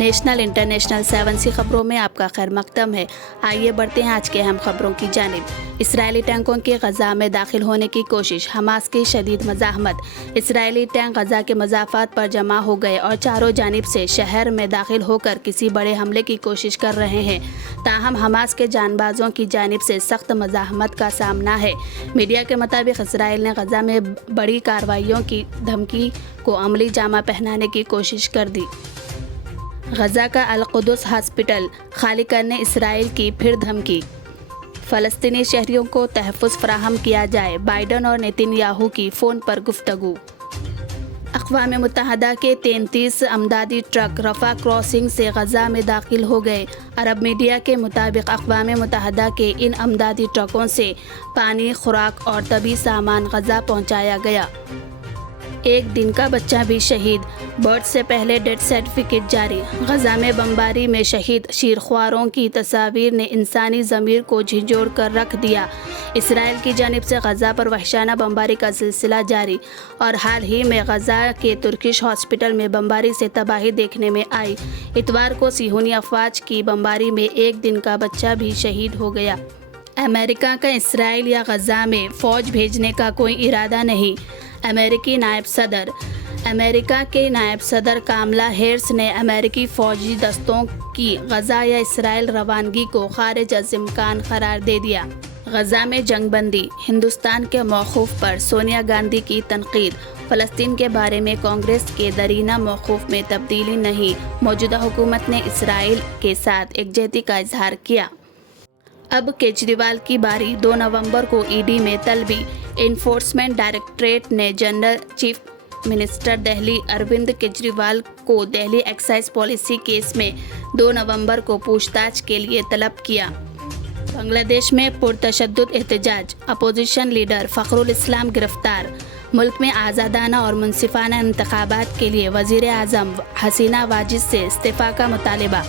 National international 7 سی خبروں میں آپ کا خیر مقدم ہے۔ آئیے بڑھتے ہیں آج کے اہم خبروں کی جانب۔ اسرائیلی ٹینکوں کے غزہ میں داخل ہونے کی کوشش، حماس کی شدید مزاحمت۔ اسرائیلی ٹینک غزہ کے مضافات پر جمع ہو گئے اور چاروں جانب سے شہر میں داخل ہو کر کسی بڑے حملے کی کوشش کر رہے ہیں، تاہم حماس کے جانبازوں کی جانب سے سخت مزاحمت کا سامنا ہے۔ میڈیا کے مطابق اسرائیل نے غزہ میں بڑی کارروائیوں کی دھمکی کو عملی جامہ پہنانے کی کوشش کر دی۔ غزہ کا القدس ہاسپٹل خالی کرنے اسرائیل کی پھر دھمکی، فلسطینی شہریوں کو تحفظ فراہم کیا جائے، بائیڈن اور نیتن یاہو کی فون پر گفتگو۔ اقوام متحدہ کے 33 امدادی ٹرک رفح کراسنگ سے غزہ میں داخل ہو گئے۔ عرب میڈیا کے مطابق اقوام متحدہ کے ان امدادی ٹرکوں سے پانی، خوراک اور طبی سامان غزہ پہنچایا گیا۔ ایک دن کا بچہ بھی شہید، برتھ سے پہلے ڈیتھ سرٹیفکیٹ جاری۔ غزہ میں بمباری میں شہید شیرخواروں کی تصاویر نے انسانی ضمیر کو جھنجھوڑ کر رکھ دیا۔ اسرائیل کی جانب سے غزہ پر وحشیانہ بمباری کا سلسلہ جاری، اور حال ہی میں غزہ کے ترکش ہاسپٹل میں بمباری سے تباہی دیکھنے میں آئی۔ اتوار کو صہیونی افواج کی بمباری میں ایک دن کا بچہ بھی شہید ہو گیا۔ امریکہ کا اسرائیل یا غزہ میں فوج بھیجنے کا کوئی ارادہ نہیں۔ امریکی نائب صدر امریکہ کے نائب صدر کاملا ہیرس نے امریکی فوجی دستوں کی غزہ یا اسرائیل روانگی کو خارج از امکان قرار دے دیا۔ غزہ میں جنگ بندی، ہندوستان کے موقف پر سونیا گاندھی کی تنقید۔ فلسطین کے بارے میں کانگریس کے دیرینہ موقف میں تبدیلی نہیں، موجودہ حکومت نے اسرائیل کے ساتھ یکجہتی کا اظہار کیا۔ اب کیجریوال کی باری، 2 نومبر کو ای ڈی میں طلبی۔ انفورسمنٹ ڈائریکٹریٹ نے general chief minister Delhi Arvind Kejriwal کو دہلی ایکسائز پالیسی کیس میں 2 نومبر کو پوچھ تاچھ کے لیے طلب کیا۔ بنگلہ دیش میں پرتشدد احتجاج، اپوزیشن لیڈر فخر الاسلام گرفتار۔ ملک میں آزادانہ اور منصفانہ انتخابات کے لیے وزیر اعظم حسینہ واجد سے استعفیٰ کا مطالبہ۔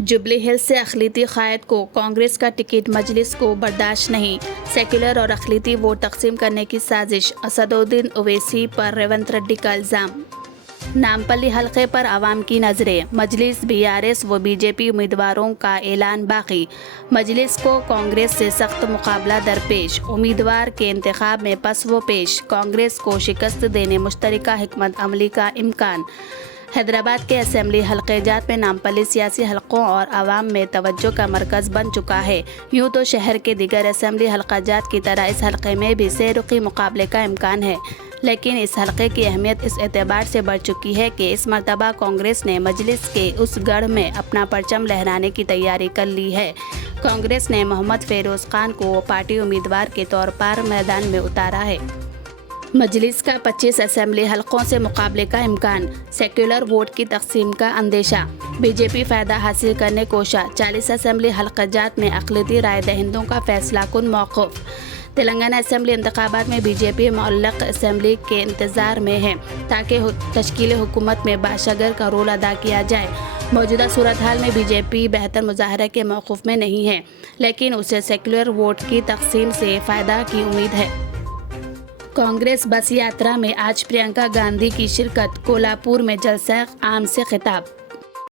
جوبلی ہلز سے اقلیتی قائد کو کانگریس کا ٹکٹ مجلس کو برداشت نہیں، سیکولر اور اقلیتی ووٹ تقسیم کرنے کی سازش، اسدالدین اویسی پر ریونت ریڈی کا الزام۔ نامپلی حلقے پر عوام کی نظریں، مجلس بی آر ایس و بی جے پی امیدواروں کا اعلان باقی۔ مجلس کو کانگریس سے سخت مقابلہ درپیش، امیدوار کے انتخاب میں پس و پیش، کانگریس کو شکست دینے مشترکہ حکمت عملی کا امکان۔ حیدرآباد کے اسمبلی حلقہ جات میں نامپلی سیاسی حلقوں اور عوام میں توجہ کا مرکز بن چکا ہے۔ یوں تو شہر کے دیگر اسمبلی حلقہ جات کی طرح اس حلقے میں بھی سہ رخی مقابلے کا امکان ہے، لیکن اس حلقے کی اہمیت اس اعتبار سے بڑھ چکی ہے کہ اس مرتبہ کانگریس نے مجلس کے اس گڑھ میں اپنا پرچم لہرانے کی تیاری کر لی ہے۔ کانگریس نے محمد فیروز خان کو پارٹی امیدوار کے طور پر میدان میں اتارا ہے۔ مجلس کا 25 اسمبلی حلقوں سے مقابلے کا امکان، سیکولر ووٹ کی تقسیم کا اندیشہ، بی جے پی فائدہ حاصل کرنے کوشاں، 40 اسمبلی حلقہ جات میں اقلیتی رائے دہندوں کا فیصلہ کن موقف۔ تلنگانہ اسمبلی انتخابات میں بی جے پی معلق اسمبلی کے انتظار میں ہے تاکہ تشکیل حکومت میں باشگر کا رول ادا کیا جائے۔ موجودہ صورتحال میں بی جے پی بہتر مظاہرہ کے موقف میں نہیں ہے، لیکن اسے سیکولر ووٹ کی تقسیم سے فائدہ کی امید ہے۔ کانگریس بس یاترا میں آج پرینکا گاندھی کی شرکت، کولہاپور میں جلسہ عام سے خطاب۔